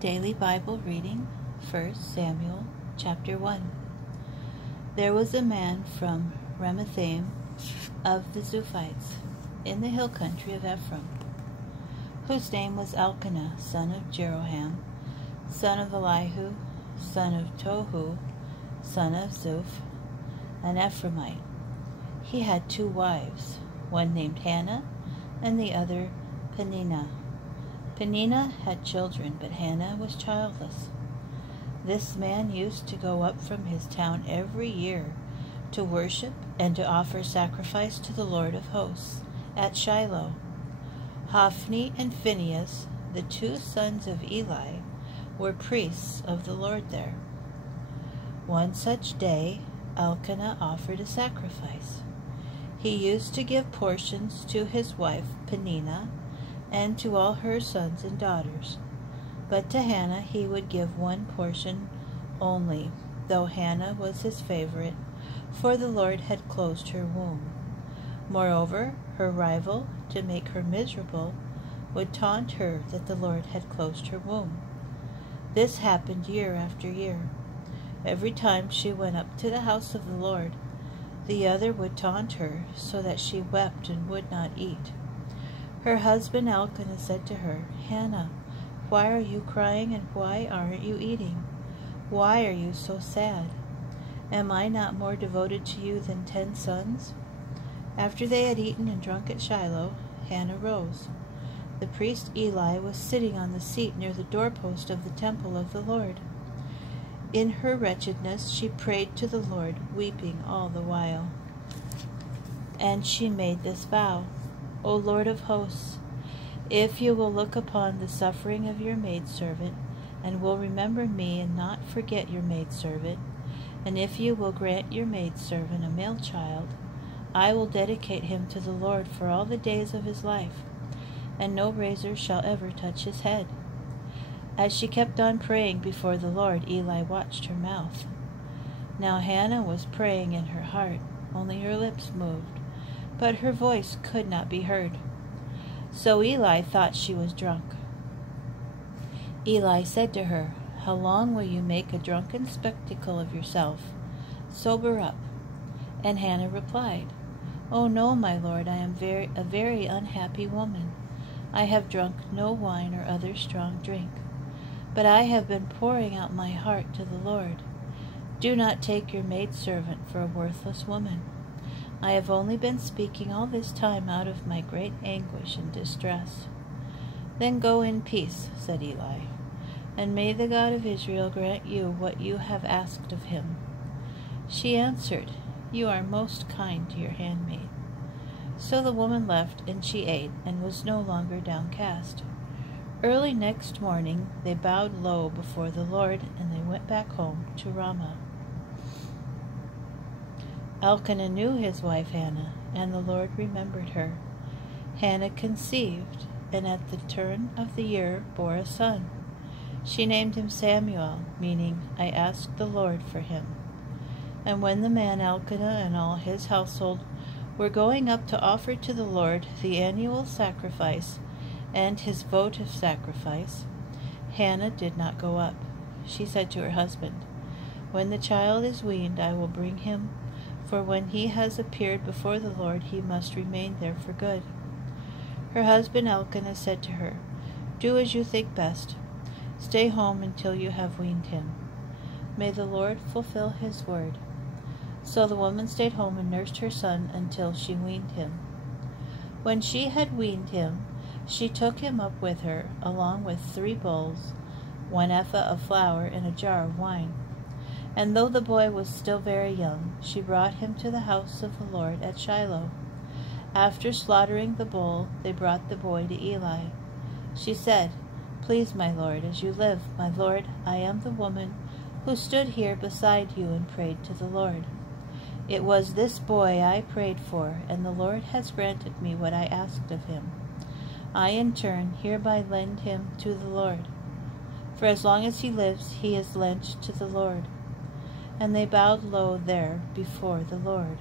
Daily Bible reading, 1 Samuel chapter 1. There was a man from Ramathaim of the Zuphites, in the hill country of Ephraim, whose name was Elkanah, son of Jeroham, son of Elihu, son of Tohu, son of Zuph, an Ephraimite. He had 2 wives, one named Hannah and the other Peninnah. Peninnah had children, but Hannah was childless. This man used to go up from his town every year to worship and to offer sacrifice to the Lord of hosts at Shiloh. Hophni and Phinehas, the 2 sons of Eli, were priests of the Lord there. One such day, Elkanah offered a sacrifice. He used to give portions to his wife Peninnah and to all her sons and daughters. But to Hannah he would give 1 portion only, though Hannah was his favorite, for the Lord had closed her womb. Moreover, her rival, to make her miserable, would taunt her that the Lord had closed her womb. This happened year after year. Every time she went up to the house of the Lord, the other would taunt her, so that she wept and would not eat. Her husband Elkanah said to her, "Hannah, why are you crying, and why aren't you eating? Why are you so sad? Am I not more devoted to you than 10 sons?" After they had eaten and drunk at Shiloh, Hannah rose. The priest Eli was sitting on the seat near the doorpost of the temple of the Lord. In her wretchedness she prayed to the Lord, weeping all the while. And she made this vow, "O Lord of hosts, if you will look upon the suffering of your maidservant, and will remember me and not forget your maidservant, and if you will grant your maidservant a male child, I will dedicate him to the Lord for all the days of his life, and no razor shall ever touch his head." As she kept on praying before the Lord, Eli watched her mouth. Now Hannah was praying in her heart, only her lips moved, but her voice could not be heard. So Eli thought she was drunk. Eli said to her, "How long will you make a drunken spectacle of yourself? Sober up." And Hannah replied, "Oh no, my Lord, I am a very unhappy woman. I have drunk no wine or other strong drink, but I have been pouring out my heart to the Lord. Do not take your maidservant for a worthless woman. I have only been speaking all this time out of my great anguish and distress." "Then go in peace," said Eli, "and may the God of Israel grant you what you have asked of him." She answered, "You are most kind to your handmaid." So the woman left, and she ate, and was no longer downcast. Early next morning they bowed low before the Lord, and they went back home to Ramah. Elkanah knew his wife Hannah, and the Lord remembered her. Hannah conceived, and at the turn of the year bore a son. She named him Samuel, meaning, "I asked the Lord for him." And when the man Elkanah and all his household were going up to offer to the Lord the annual sacrifice and his votive sacrifice, Hannah did not go up. She said to her husband, "When the child is weaned, I will bring him, for when he has appeared before the Lord, he must remain there for good." Her husband Elkanah said to her, "Do as you think best. Stay home until you have weaned him. May the Lord fulfill his word." So the woman stayed home and nursed her son until she weaned him. When she had weaned him, she took him up with her, along with 3 bulls, 1 ephah of flour, and a jar of wine. And though the boy was still very young, she brought him to the house of the Lord at Shiloh. After slaughtering the bull, they brought the boy to Eli. She said, "Please, my Lord, as you live, my Lord, I am the woman who stood here beside you and prayed to the Lord. It was this boy I prayed for, and the Lord has granted me what I asked of him. I, in turn, hereby lend him to the Lord. For as long as he lives, he is lent to the Lord." And they bowed low there before the Lord.